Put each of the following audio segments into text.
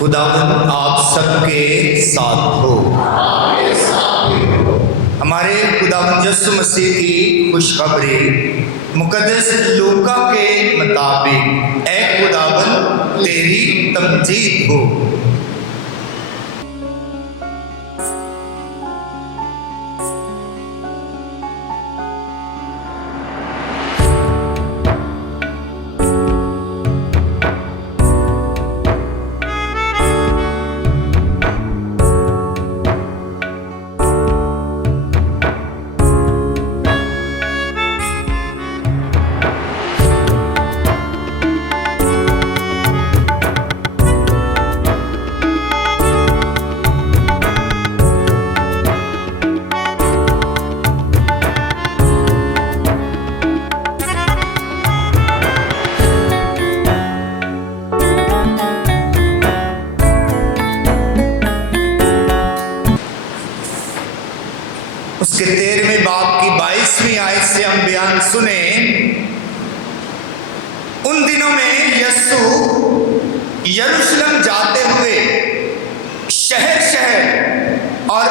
खुदावंद आप सबके साथ हो। हमारे खुदावंद यीशु मसीह की खुशखबरी मुकद्दस लूका के मुताबिक ऐ खुदावंद तेरी तमजीद हो। उसके 13वें बाब की 22वीं आयत से हम बयान सुने। उन दिनों में यीशु यरूशलेम जाते हुए शहर शहर और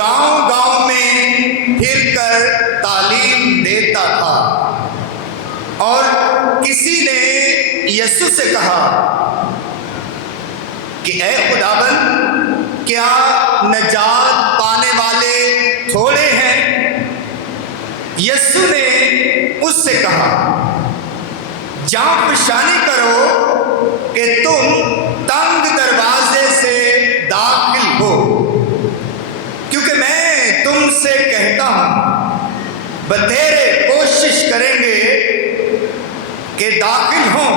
गांव गांव में फिरकर तालीम देता था। और किसी ने यीशु से कहा कि ऐ खुदावंद, क्या नजात पाने वाले थोड़े हैं? यीशु ने उससे कहा, जाओ पेशानी करो कि तुम तंग दरवाजे से दाखिल हो, क्योंकि मैं तुमसे कहता हूं बथेरे कोशिश करेंगे कि दाखिल हों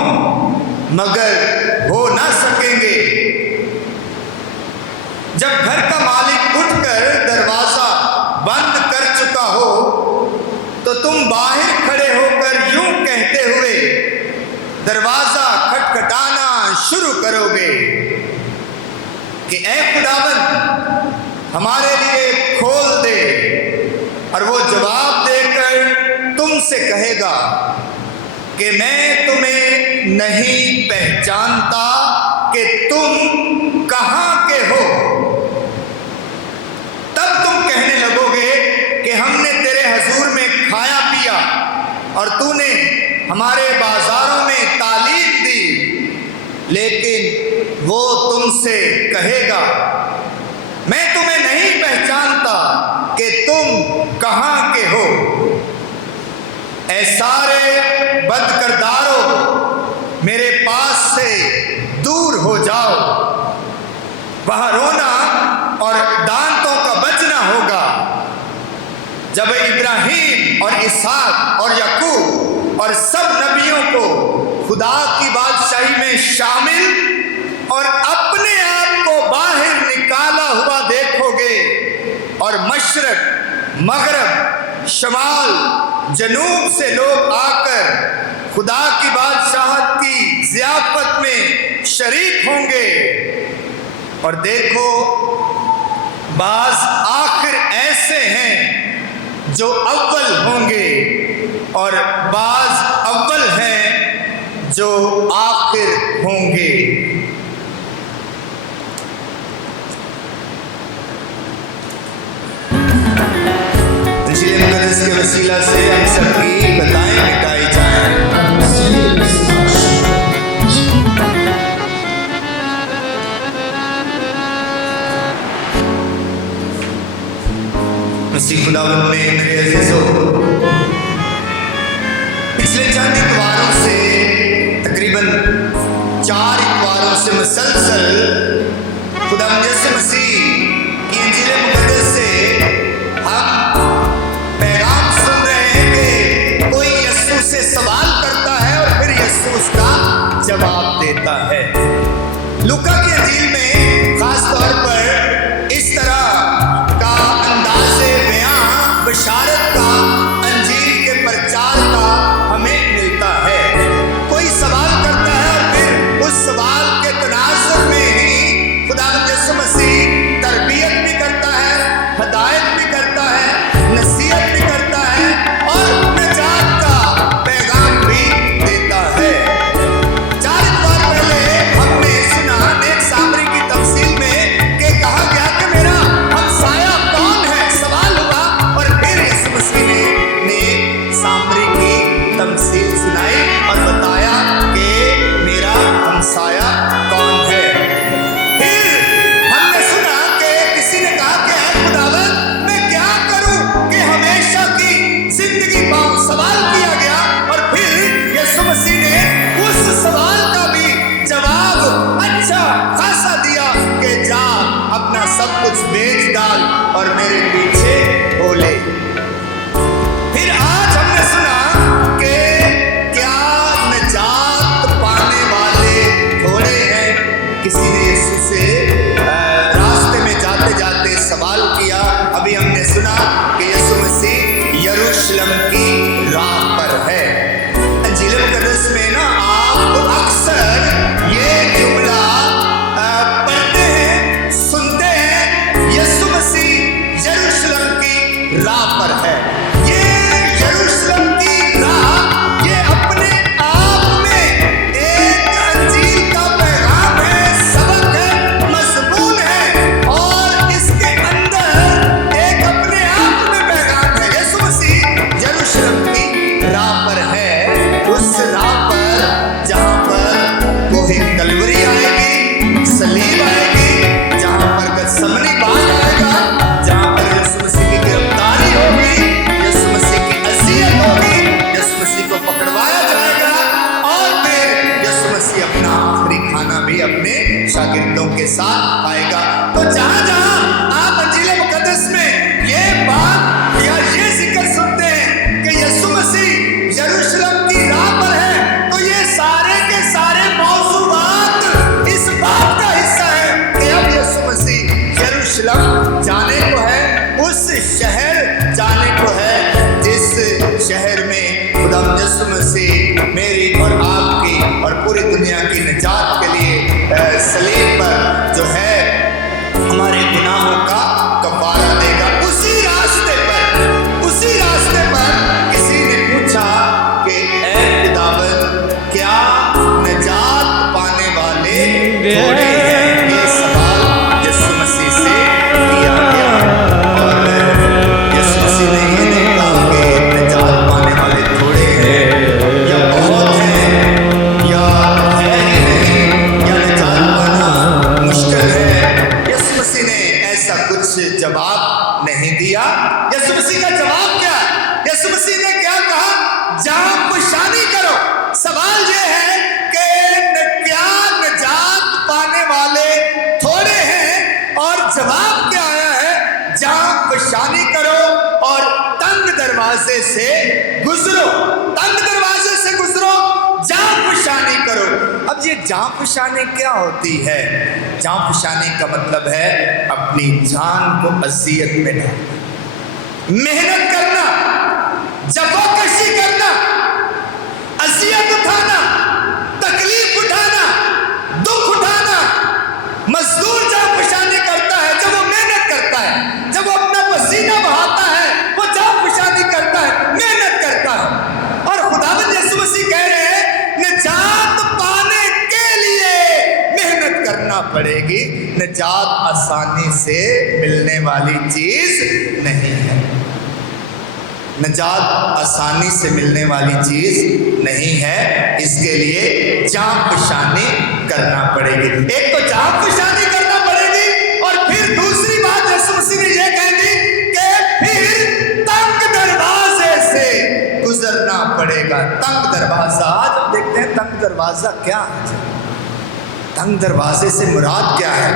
मगर हो ना सकेंगे। जब घर का मालिक उठकर दरवाजा बंद कर चुका हो तो तुम बाहर खड़े होकर यूं कहते हुए दरवाजा खटखटाना शुरू करोगे कि ऐ खुदावंद, हमारे लिए खोल दे। और वो जवाब देकर तुमसे कहेगा कि मैं तुम्हें नहीं पहचानता कि तुम कहाँ के हो। तब तुम कहने लगोगे कि हमने तेरे हजूर में खाया पिया और तूने हमारे बाजारों में तालीम दी। लेकिन वो तुमसे कहेगा, मैं तुम्हें नहीं पहचानता कि तुम कहाँ के हो। ऐ सारे बदकिरदारों, मेरे पास से दूर हो जाओ। वहाँ रोना और दांतों का बजना होगा। जब इब्राहिम और इसहाक और याकूब और सब नबियों को खुदा की बादशाही में शामिल और अपने आप को बाहर निकाला हुआ देखोगे और मशरक, मगरब, शमाल, जनूब से लोग आकर खुदा की बादशाहत की ज़ियाफत में शरीक होंगे। और देखो, बाज आखिर ऐसे हैं जो अव्वल होंगे और बाज अव्वल हैं जो आखिर होंगे। इंजील मुकद्दस के वसीला से हम सबकी बताएं मिटाई जाएं। मसीह खुदावंद में मेरे अजीजों, पिछले चंद इतवारों से, तकरीबन 4 इतवारों से मुसलसल खुदावंद यीशु मसीह की इंजील मुकद्दस से हम पैगाम सुन रहे हैं कि कोई यीशु से सवाल करता है और फिर यीशु उसका जवाब देता है। लूका की इंजील में खास तौर पर इस तरह का अंदाज़े बयां बशारत का, अंजील के प्रचार का हमें मिलता है। कोई सवाल करता है और फिर उस सवाल के तनाज़ुर में ही खुदावंद यीशु मसीह तरबियत भी करता है खुदावंद यीशु मसीह मेरी और आपकी और पूरी दुनिया की निजात के लिए सलीब पर जो है हमारे गुनाहों का कफारा देगा। उसी रास्ते पर किसी ने पूछा कि ऐ खुदावंद क्या निजात पाने वाले थोड़े हैं? ये सवाल यीशु मसीह से किया गया और यीशु मसीह ने ये नहीं कहा कि निजात पाने वाले थोड़े हैं या बहुत हैं या है ही नहीं या निजात पाना मुश्किल है। यीशु मसीह ने ऐसा कुछ जवाब नहीं दिया। यीशु मसीह का जवाब क्या? यीशु मसीह ने क्या कहा? जान पुशानी करो। सवाल ये है कि क्या निजात पाने वाले थोड़े हैं और जवाब क्या आया है? जान पुशानी करो और तंग दरवाजे से गुजरो, तंग दरवाजे से गुजरो, जान पुशानी करो। अब ये जान पुशानी क्या होती है? जान पुशानी का मतलब है अपनी जान को अज़ियत में डालना, मेहनत करना, जफाकशी करना, अज़ियत उठाना, तकलीफ उठाना, दुख उठाना। मजदूर जान पुशानी करता है जब वो मेहनत करता है, जब वो अपना पसीना बहाता है, वो जान पुशानी करता है, मेहनत करता है। और खुदावंद यीशु मसीह कह रहे हैं निजात पाने के लिए मेहनत करना पड़ेगी। निजात आसानी से मिलने वाली चीज नहीं है। निजात आसानी से मिलने वाली चीज नहीं है, इसके लिए जान पुशानी करना पड़ेगी। एक तो जान पुशानी करना पड़ेगी और फिर दूसरी बात यीशु मसीह ने यह कह दी कि फिर तंग दरवाजे से गुजरना पड़ेगा। तंग दरवाजा, आज हम देखते हैं तंग दरवाजा क्या है, तंग दरवाजे से मुराद क्या है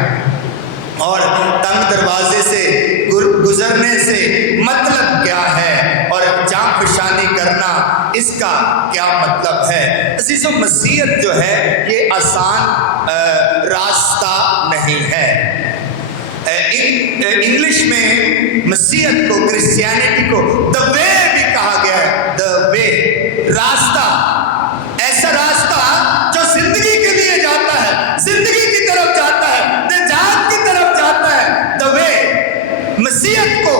और तंग दरवाजे से गुजरने से मतलब क्या है और जान पुशानी करना इसका क्या मतलब है। अज़ीज़ों, मसीहत जो है ये आसान रास्ता नहीं है। इंग्लिश में मसीहत को, क्रिश्चियनिटी को द वे भी कहा गया है। द वे, रास्ता, ऐसा रास्ता जो जिंदगी के लिए जाता है, जिंदगी की तरफ जाता है, निजात की तरफ जाता है, द वे, मसीहत को।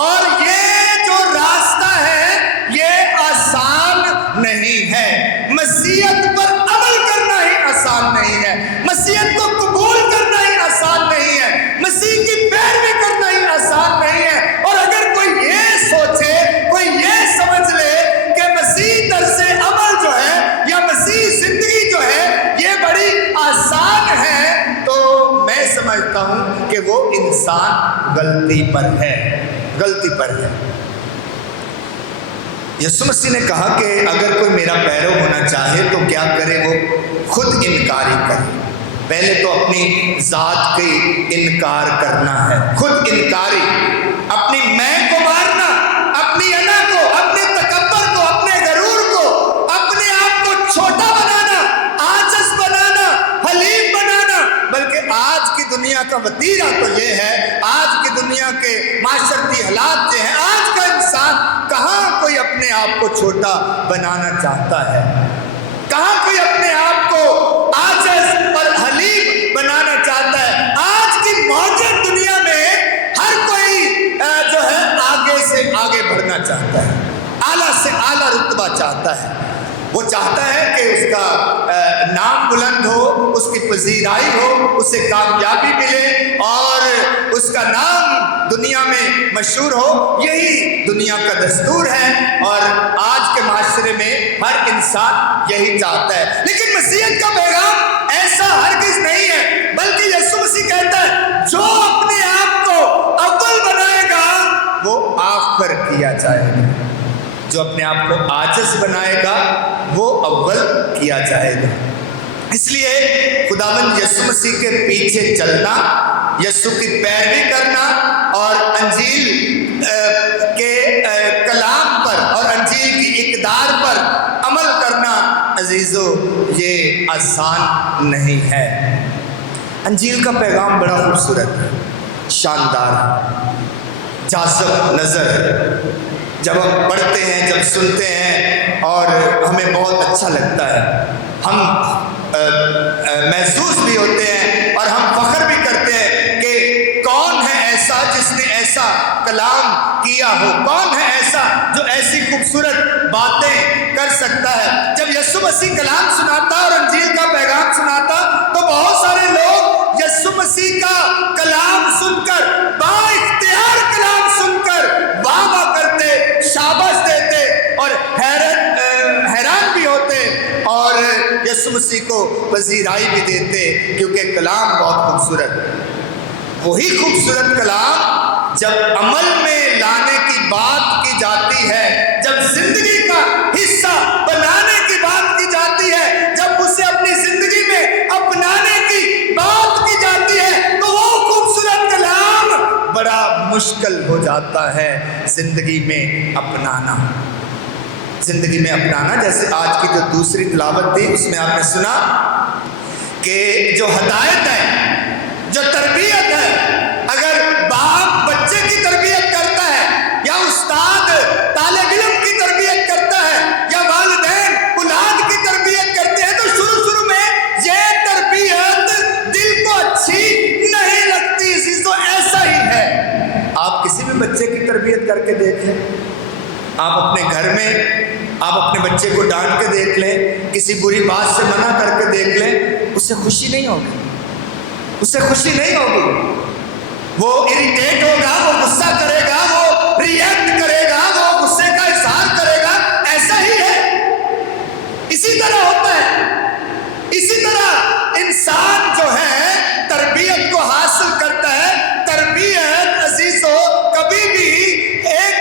और ये जो रास्ता है ये आसान नहीं है। मसीहत पर अमल करना ही आसान नहीं है, मसीहत को कबूल करना ही आसान नहीं है, मसीह की पैरवी करना ही आसान नहीं है। और अगर कोई ये सोचे, कोई ये समझ ले कि मसीह दर से अमल जो है या मसीह जिंदगी जो है ये बड़ी आसान है, तो मैं समझता हूं कि वो इंसान गलती पर है। यीशु मसीह ने कहा कि अगर कोई मेरा पैरव होना चाहे तो क्या करे? वो खुद इनकारी करे। पहले तो अपनी जात की इनकार करना है, खुद इनकारी, अपनी मैं को मारना, अपनी अना को, अपने तकब्बर को, अपने गरूर को, अपने आप को छोटा बनाना, आजिज़ बनाना, हलीम बनाना। बल्कि आज की दुनिया का वतीरा तो ये है, आज की दुनिया के माशरती हालात जो हैं, आज का इंसान कहाँ कोई अपने आप को छोटा बनाना चाहता है, कहाँ कोई अपने आप को आजिज़ और हलीम बनाना चाहता है। आज की मौजूद दुनिया में हर कोई जो है आगे से आगे बढ़ना चाहता है, आला से आला रुतबा चाहता है। वो चाहता है कि उसका नाम बुलंद हो, उसकी पजीराई हो, उसे कामयाबी मिले और उसका नाम दुनिया में मशहूर हो। यही दुनिया का दस्तूर है और आज के माशरे में हर इंसान यही चाहता है। लेकिन मसीहत का पैगाम ऐसा हरगिज़ नहीं है, बल्कि यीशु मसीह कहता है जो अपने आप को अव्वल बनाएगा वो आखिर किया जाएगा, जो अपने आप को आजिज़ बनाएगा वो अव्वल किया जाएगा। इसलिए खुदावंद यीशु मसीह के पीछे चलना, यीशु की पैरवी करना और अंजील के कलाम पर और अंजील की इक़दार पर अमल करना अजीज़ों ये आसान नहीं है। अंजील का पैगाम बड़ा खूबसूरत है, शानदार है, जाज़ब नज़र है। جب ہم پڑھتے ہیں، جب سنتے ہیں اور ہمیں بہت اچھا لگتا ہے، ہم محسوس بھی ہوتے ہیں اور ہم فخر بھی کرتے ہیں کہ کون ہے ایسا جس نے ایسا کلام کیا ہو، کون ہے ایسا جو ایسی خوبصورت باتیں کر سکتا ہے۔ جب یسوع مسیح کلام سناتا اور انجیل کا پیغام سناتا تو بہت سارے لوگ یسوع مسیح کا کلام سن کر، با اختیار کلام سن کر واہ واہ کرتے، شاباش دیتے اور حیران بھی ہوتے اور یسوع مسیح کو پذیرائی بھی دیتے، کیونکہ کلام بہت خوبصورت۔ وہی خوبصورت کلام جب عمل میں لانے کی بات کی جاتی ہے، جب زندگی کا حصہ بنانے کی بات کی جاتی ہے، جب اسے اپنی زندگی میں اپنانے کی بات کی جاتی ہے، تو وہ خوبصورت کلام بڑا مشکل ہو جاتا ہے زندگی میں اپنانا۔ زندگی میں اپنانا، جیسے آج کی جو دوسری تلاوت تھی اس میں آپ نے سنا کہ جو ہدایت ہے، جو تربیت ہے، اگر باپ بچے کی تربیت کرتا ہے یا استاد طالب علم کی تربیت کرتا ہے یا والدین اولاد کی تربیت کرتے ہیں تو شروع میں یہ تربیت دل کو اچھی نہیں لگتی، عزیزو ایسا ہی ہے۔ آپ کسی بھی بچے کی تربیت کر کے دیکھیں، آپ اپنے گھر میں آپ اپنے بچے کو ڈانٹ کے دیکھ لیں، کسی بری بات سے منع کر کے دیکھ لیں، اس سے خوشی نہیں ہوگی، اس سے خوشی نہیں ہوگی۔ وہ اریٹیٹ ہوگا، وہ غصہ کرے گا، وہ ریئیکٹ کرے گا، وہ غصے کا اظہار کرے گا۔ ایسا ہی ہے، اسی طرح ہوتا ہے۔ اسی طرح انسان جو ہے تربیت کو حاصل کرتا ہے۔ تربیت عزیزو کبھی بھی ایک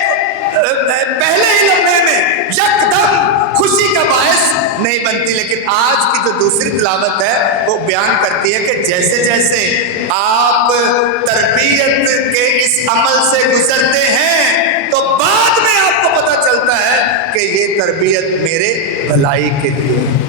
پہلے ہی لمحے میں یکدم خوشی کا باعث نہیں بنتی، لیکن آج کی جو دوسری تلاوت ہے وہ بیان کرتی ہے کہ جیسے جیسے آپ تربیت کے اس عمل سے گزرتے ہیں تو بعد میں آپ کو پتہ چلتا ہے کہ یہ تربیت میرے بھلائی کے لیے ہے،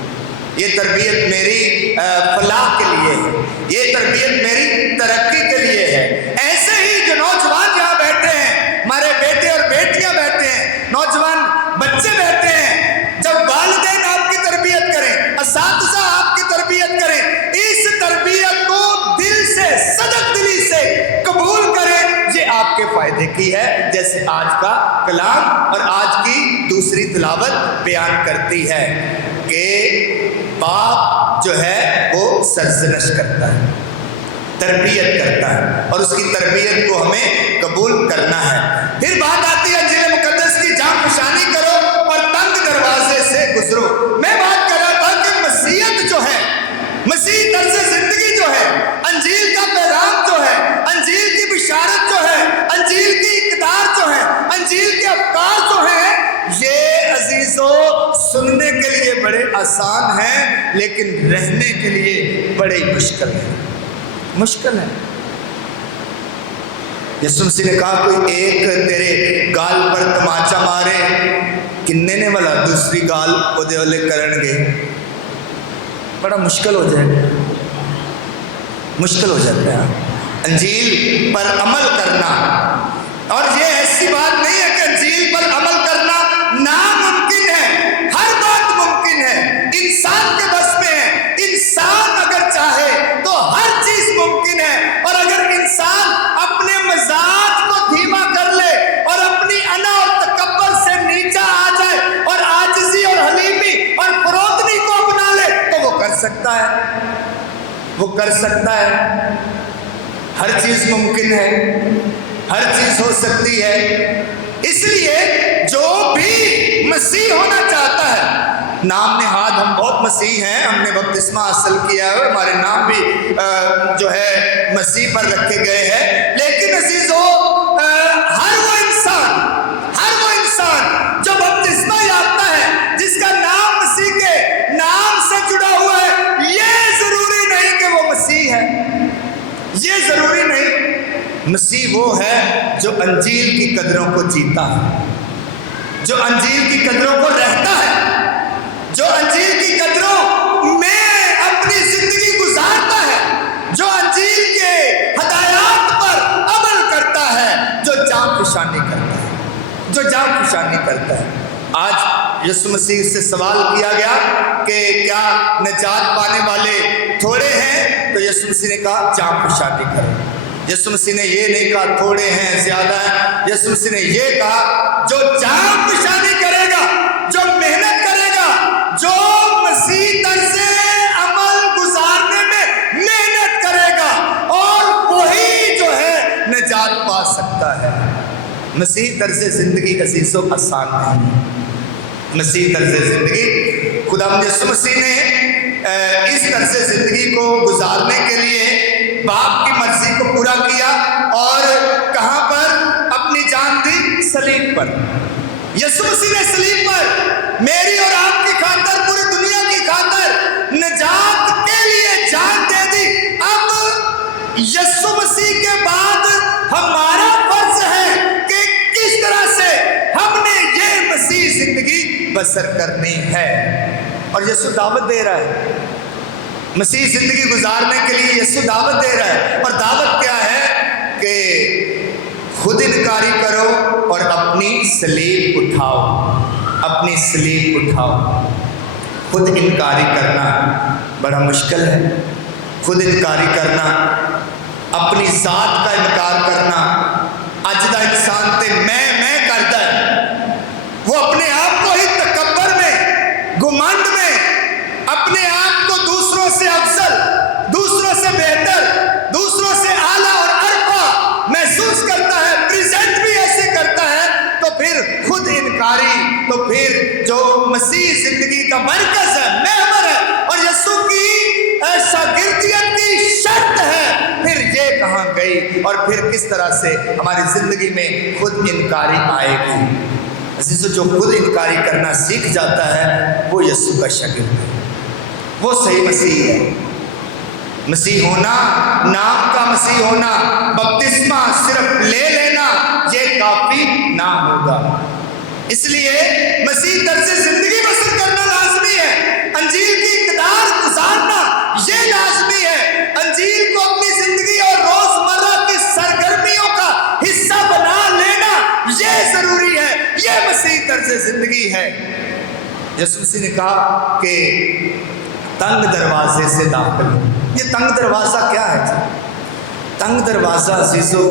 یہ تربیت میری فلاح کے لیے ہے، یہ تربیت میری ترقی کے لیے ہے۔ ایسے ہی جو نوجوان یہاں بیٹھے ہیں، ہمارے بیٹے اور بیٹیاں بیٹھے ہیں، نوجوان بچے بیٹھے ہیں، جب والدین آپ کی تربیت کریں، اساتذہ آپ کی تربیت کریں، اس تربیت کو دل سے، صدق دلی سے قبول کریں، یہ آپ کے فائدے کی ہے، جیسے آج کا کلام اور آج کی دوسری تلاوت بیان کرتی ہے کہ باپ جو ہے وہ سرزنش کرتا ہے، تربیت کرتا ہے اور اس کی تربیت کو ہمیں قبول کرنا ہے۔ پھر بات آتی ہے انجیل مقدس کی، جام پشانی کرو اور تنگ دروازے سے گزرو۔ میں بات کر رہا تھا کہ مسیحیت جو ہے، مسیح طرز زندگی جو ہے، انجیل کا پیغام جو ہے، انجیل کی بشارت جو ہے، انجیل کی اقدار جو ہے، انجیل کے افکار جو ہیں، یہ عزیزو سننے کے لیے بڑے آسان ہیں لیکن رہنے کے لیے بڑے مشکل ہیں، مشکل ہے۔ یسوع مسیح نے کہا کوئی ایک تیرے گال پر تماچا مارے کنے نے والا دوسری گال اودے والے کرن گے، بڑا مشکل ہو جائے گا، مشکل ہو جاتا ہے انجیل پر عمل کرنا۔ اور یہ ایسی بات نہیں ہے کہ انجیل پر عمل کرنا ناممکن ہے، ہر بات ممکن ہے، انسان کے بس میں ہے۔ انسان اگر چاہے تو ہر چیز ممکن ہے، اور اگر انسان اپنے مزاج کو دھیما کر لے اور اپنی انا اور تکبر سے نیچا آ جائے اور عاجزی اور حلیمی اور فروتنی کو اپنا لے تو وہ کر سکتا ہے، وہ کر سکتا ہے۔ ہر چیز ممکن ہے، ہر چیز ہو سکتی ہے۔ اس لیے جو بھی مسیح ہونا چاہتا ہے، نام نہاد ہم بہت مسیح ہیں، ہم نے بپتسمہ حاصل کیا ہے، ہمارے نام بھی جو ہے مسیح پر رکھے گئے ہیں، لیکن عزیزو ہر وہ انسان جو بپتسمہ یافتہ ہے، جس کا نام مسیح کے نام سے جڑا ہوا ہے، یہ ضروری نہیں کہ وہ مسیح ہے، یہ ضروری نہیں۔ مسیح وہ ہے جو انجیل کی قدروں کو جیتا ہے، جو انجیل کی قدروں کو رہتا ہے، جو انجیل کی قدروں میں اپنی زندگی گزارتا ہے، جو انجیل کے ہدایات پر عمل کرتا ہے، جو جام فشانی کرتا ہے، جو جام پہچانی کرتا ہے۔ آج یسوع مسیح سے سوال کیا گیا کہ کیا نجات پانے والے تھوڑے ہیں؟ تو یسوع مسیح نے کہا جان پہچانی کرو۔ یسوع مسیح نے یہ نہیں کہا تھوڑے ہیں زیادہ ہیں، یسوع مسیح نے یہ کہا جو جان پہچانی کرے گا، جو محنت کرے گا، جو مسیح طرز عمل گزارنے میں محنت کرے گا، اور وہی جو ہے نجات پا سکتا ہے۔ مسیح طرز زندگی عزیز و آسان نہیں۔ مسیح طرز زندگی خداوند یسوع مسیح نے اس طرز زندگی کو گزارنے کے لیے باپ کی مرضی کو پورا کیا، اور کہاں پر اپنی جان دی؟ صلیب پر۔ یسوع مسیح نے صلیب پر میری اور آپ کی خاطر، پوری دنیا کی خاطر نجات کے لیے جان دے دی۔ اب یسوع مسیح کے بعد ہمارا فرض ہے کہ کس طرح سے ہم نے یہ مسیح زندگی بسر کرنی ہے، اور یسوع دعوت دے رہا ہے۔ مسیح زندگی گزارنے کے لیے یسوع دعوت دے رہا ہے، اور دعوت کیا ہے کہ خود انکاری کرو اور اپنی صلیب اٹھاؤ۔ اپنی صلیب اٹھاؤ۔ خود انکاری کرنا بڑا مشکل ہے۔ خود انکاری کرنا، اپنی ذات کا انکار کرنا۔ اج دا انسان تے میں کردا ہے، وہ اپنے آپ کو ہی تکبر میں، گھمنڈ میں، اپنے آپ کو دوسروں سے افضل، دوسروں سے بہتر، دوسروں سے اعلیٰ اور ارفع محسوس کرتا ہے، پریزنٹ بھی ایسے کرتا ہے، تو پھر خود انکاری، تو پھر جو مسیح زندگی کا مرکز ہے، محور ہے، اور یسوع کی شاگردیت کی شرط ہے، پھر یہ کہاں گئی، اور پھر کس طرح سے ہماری زندگی میں خود انکاری آئے گی۔ عزیزو، جو خود انکاری کرنا سیکھ جاتا ہے وہ یسوع کا شاگرد ہے، وہ صحیح مسیح ہے۔ مسیح ہونا، نام کا مسیح ہونا، بپتسمہ صرف لے لینا یہ کافی نہ ہوگا۔ اس لیے مسیح طرز زندگی بسر کرنا لازمی ہے، انجیل کی اقتدار گزارنا یہ لازمی ہے، انجیل کو اپنی زندگی اور روزمرہ کی سرگرمیوں کا حصہ بنا لینا یہ ضروری ہے، یہ مسیح طرز زندگی ہے۔ یسوع مسیح نے کہا کہ تنگ دروازے سے داخل ہو۔ یہ تنگ دروازہ کیا ہے جی؟ تنگ دروازہ عزیزو،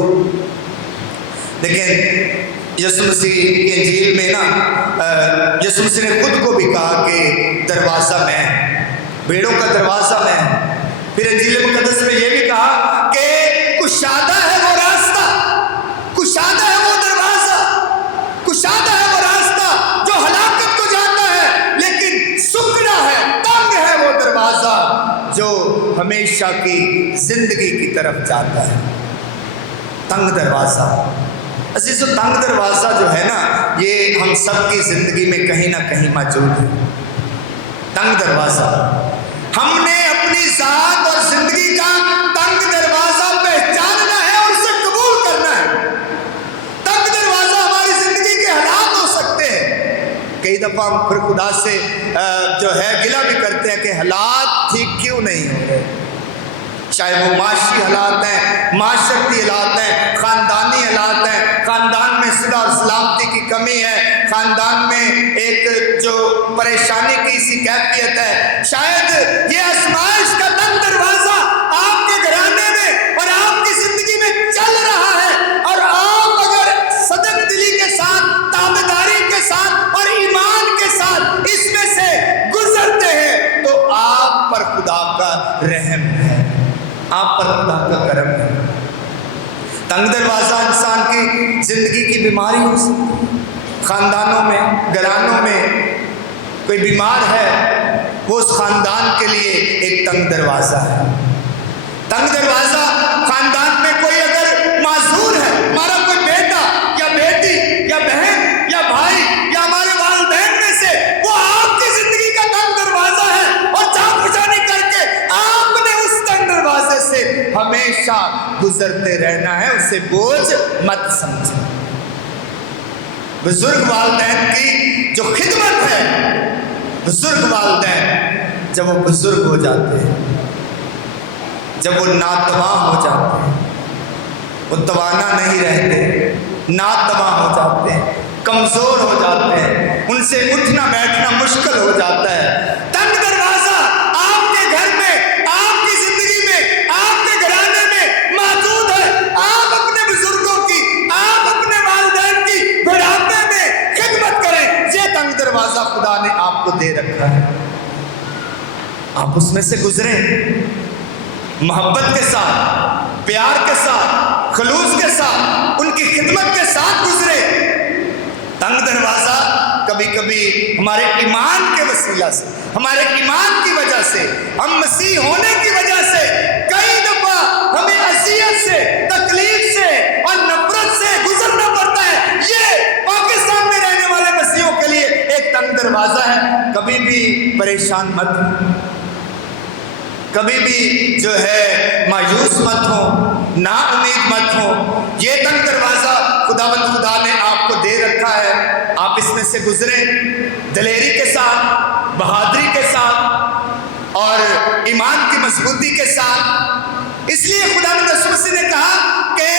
لیکن یسوع مسیح کی انجیل میں نا یسوع مسیح نے خود کو بھی کہا کہ دروازہ میں، بھیڑوں کا دروازہ میں۔ پھر انجیل مقدس میں یہ بھی کہا کہ کشادہ ہے وہ راستہ، کشادہ ہے وہ دروازہ، کشادہ ہے وہ راستہ جو ہلاکت کو جاتا ہے، لیکن سکڑا ہے، تنگ ہے وہ دروازہ جو ہمیشہ کی زندگی کی طرف جاتا ہے۔ تنگ دروازہ عزیزو، تنگ دروازہ جو ہے نا یہ ہم سب کی زندگی میں کہیں نہ کہیں موجود ہے۔ تنگ دروازہ ہم نے اپنی ذات اور زندگی کا تنگ دروازہ پہچاننا ہے اور اسے قبول کرنا ہے۔ تنگ دروازہ ہماری زندگی کے حالات ہو سکتے ہیں۔ کئی دفعہ ہم پھر خدا سے جو ہے گلہ بھی کرتے ہیں کہ حالات ٹھیک کیوں نہیں ہو رہے، چاہے وہ معاشی حالات ہیں، معاشرتی حالات ہیں، خاندانی حالات ہیں، خاندان میں صلح اور سلامتی کی کمی ہے، خاندان میں ایک جو پریشانی کی سی کیفیت ہے، شاید یہ آزمائش کا تنگ دروازہ آپ کے گھرانے میں اور آپ کی زندگی میں چل رہا ہے، اور آپ اگر صدق دلی کے ساتھ، تابعداری کے ساتھ اور ایمان کے ساتھ اس میں سے گزرتے ہیں تو آپ پر خدا کا رحم ہے، آپ پر خدا کا کرم ہے۔ تنگ دروازہ انسان کی زندگی کی بیماری ہو سکتی ہے۔ خاندانوں میں، گھرانوں میں کوئی بیمار ہے، وہ اس خاندان کے لیے ایک تنگ دروازہ ہے۔ تنگ دروازہ خاندان میں کوئی اگر معذور ہے، ہمارا کوئی بیٹا یا بیٹی یا بہن یا بھائی یا ہمارے والدین میں سے، وہ آپ کی زندگی کا تنگ دروازہ ہے، اور جان پہچانی کر کے آپ نے اس تنگ دروازے سے ہمیشہ گزرتے رہنا ہے، اسے بوجھ مت سمجھیں۔ بزرگ والدین کی جو خدمت ہے، بزرگ والدین جب وہ بزرگ ہو جاتے ہیں، جب وہ ناتواں ہو جاتے ہیں، وہ توانا نہیں رہتے، ناتواں ہو جاتے ہیں، कमजोर हो जाते हैं, उनसे उठना बैठना मुश्किल हो जाता है। तंग दरवाजा आपके घर में, आपकी जिंदगी में, आपके घराने में मौजूद है। आप अपने बुजुर्गों की, आप अपने वालिदैन की बुढ़ापे में खिदमत करें। ये तंग दरवाजा खुदा ने आपको दे रखा है, आप उसमें से गुजरे मोहब्बत के साथ, प्यार के साथ, खलूस के साथ, उनकी खिदमत के साथ गुजरे। तंग दरवाजा कभी कभी हमारे ईमान के वसीला से, हमारे ईमान की वजह से, हम मसीह होने की वजह से कई दफा हमें अज़ियत से, तकलीफ से और नफरत से गुजरना पड़ता है। ये पाकिस्तान में रहने वाले मसीहों के लिए एक तंग दरवाजा है। कभी भी परेशान मत हो, कभी भी जो है मायूस मत हो, ना उम्मीद मत हो। ये तंग दरवाजा खुदावंद खुदा ने आपको दे रखा है, आप इसमें से गुजरे दिलेरी के साथ, बहादुरी के साथ और ईमान की मजबूती के साथ। इसलिए खुदावंद यीशु मसीह ने कहा कि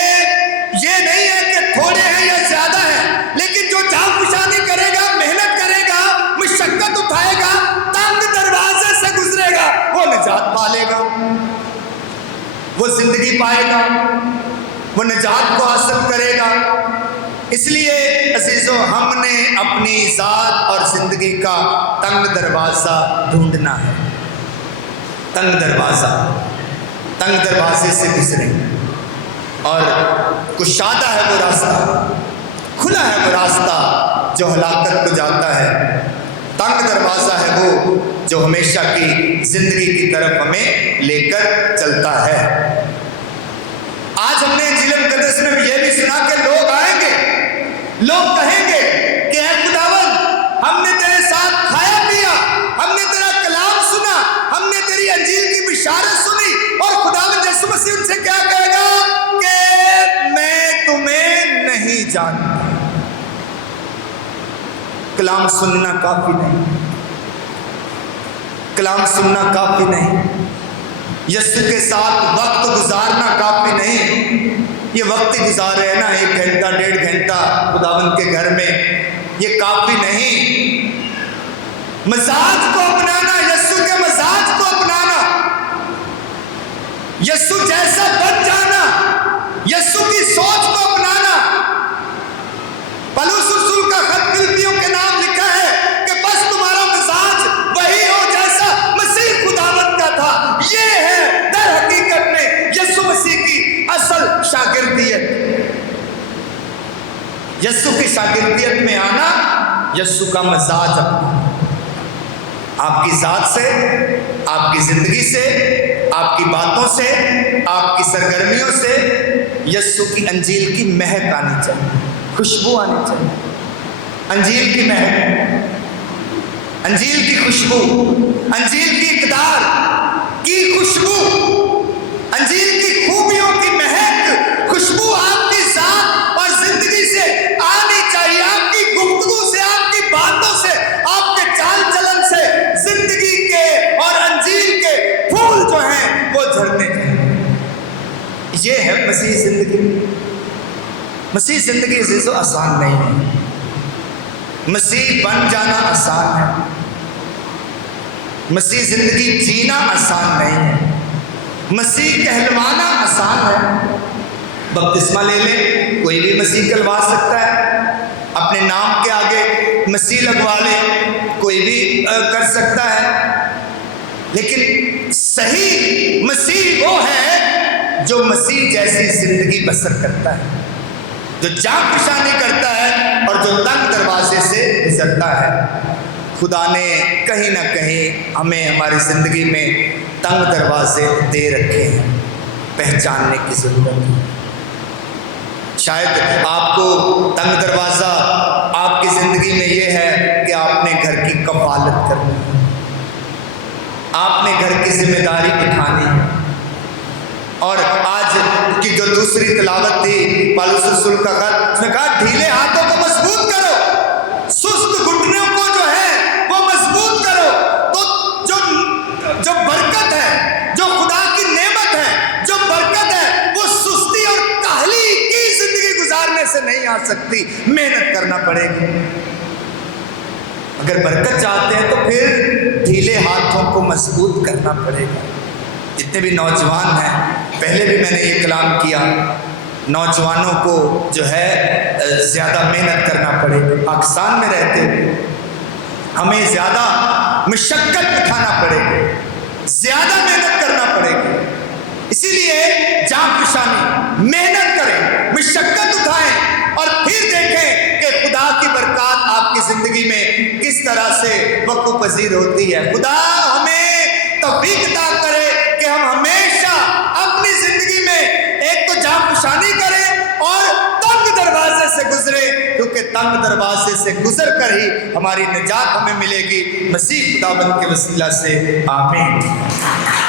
ये नहीं है कि थोड़े हैं या ज्यादा है, लेकिन जो जागुजानी करेगा, मेहनत करेगा, मुशक्कत उठाएगा, तंग दरवाजे से गुजरेगा, वो निजात पालेगा, वो जिंदगी पाएगा, वो निजात को हासिल करेगा। इसलिए अजीजों, हमने अपनी ज़ात और ज़िंदगी का तंग दरवाज़ा ढूंढना है। तंग दरवाजे से गुजरे और कुशादा है वो रास्ता, खुला है वो रास्ता जो हलाकत को जाता है। तंग दरवाज़ा है वो जो हमेशा की जिंदगी की तरफ हमें लेकर चलता है। आज हमने इंजील मुकद्दस में यह भी सुना कि लोग आएंगे, लोग कहेंगे कि ऐ खुदावंद, हमने तेरे साथ खाया पिया, हमने तेरा कलाम सुना, हमने तेरी अंजील की बिशारत सुनी। और खुदावंद यीशु मसीह उनसे क्या कहेगा कि मैं तुम्हें नहीं जानता। कलाम सुनना काफी नहीं, कलाम सुनना काफी नहीं, यीशु के साथ वक्त गुजारना काफी नहीं। ये वक्त ही गुजार रहे हैं ना, 1 घंटा 1.5 घंटा खुदावंद के घर में, ये काफी नहीं। मजाज को अपनाना, यीशु के मजाज को अपनाना, यीशु जैसा बन जाना, यीशु की सोच को अपनाना। पौलुस रसूल का खत फिलिप्पियों के नाम लिखा है कि बस तुम्हारा मिजाज वही हो जैसा मसीह खुदावंद का था। ये है दर हकीकत में यीशु मसीह की असल शागिर्दियत। यीशु की शागिर्दियत में आना, यीशु का मजाज अपना, आपकी जात से, आपकी जिंदगी से, आपकी बातों से, आपकी सरगर्मियों से यीशु की अंजील की महक आनी चाहिए, खुशबू आनी चाहिए। अंजील की महक, अंजील की खुशबू, अंजील की इकदार की खुशबू, अंजील की खूबियों की महक, खुशबू आपकी जात और जिंदगी से आनी चाहिए। आपकी गुफ्तगू से, आपकी बातों से, आपके चाल चलन से जिंदगी के और अंजील के फूल जो हैं वो झड़ने चाहिए। ये है मसीह जिंदगी। मसीह जिंदगी अजीजों आसान नहीं है, मसीह बन जाना आसान है, मसीह जिंदगी जीना आसान नहीं है, मसीह कहलवाना आसान है। बपतिस्मा ले ले, कोई भी मसीह कहलवा सकता है, अपने नाम के आगे मसीह लगवा ले, कोई भी कर सकता है। लेकिन सही मसीह वो है जो मसीह जैसी जिंदगी बसर करता है, जो जाग पिशानी करता है और जो तंग दरवाजे से गुजरता है। खुदा ने कहीं ना कहीं हमें हमारी ज़िंदगी में तंग दरवाजे दे रखे हैं, पहचानने की ज़रूरत है। शायद आपको तंग दरवाज़ा आपकी ज़िंदगी में ये है कि आपने घर की कफालत करनी है, आपने घर की जिम्मेदारी उठानी है। और आज की जो दूसरी तिलावत थी पौलुस रसूल का खत, उसने कहा ढीले हाथों को मजबूत करो, सुस्त घुटनों को जो है वो मजबूत करो। तो जो बरकत है, जो खुदा की नेमत है, जो बरकत है, वो सुस्ती और काहली की जिंदगी गुजारने से नहीं आ सकती, मेहनत करना पड़ेगी। अगर बरकत चाहते हैं तो फिर ढीले हाथों को मजबूत करना पड़ेगा। जितने भी नौजवान हैं, पहले भी मैंने ये कलाम किया, नौजवानों को जो है ज़्यादा मेहनत करना पड़ेगा। पाकिस्तान में रहते हुए हमें ज़्यादा मशक्क़त उठाना पड़ेगा, ज़्यादा मेहनत करना पड़ेगा। इसीलिए जांफशानी मेहनत करें, मशक्क़त उठाएं और फिर देखें कि खुदा की बरकत आपकी ज़िंदगी में किस तरह से वक़्फ़ पज़ीर होती है। खुदा हमें तौफ़ीक़ अता करे कि हम हमेशा अपनी ज़िंदगी में एक तो जांफशानी करें और तंग दरवाजे से गुजरे, क्योंकि तंग दरवाजे से गुजर कर ही हमारी निजात हमें मिलेगी। मसीह खुदाबंद के वसीला से आमीन।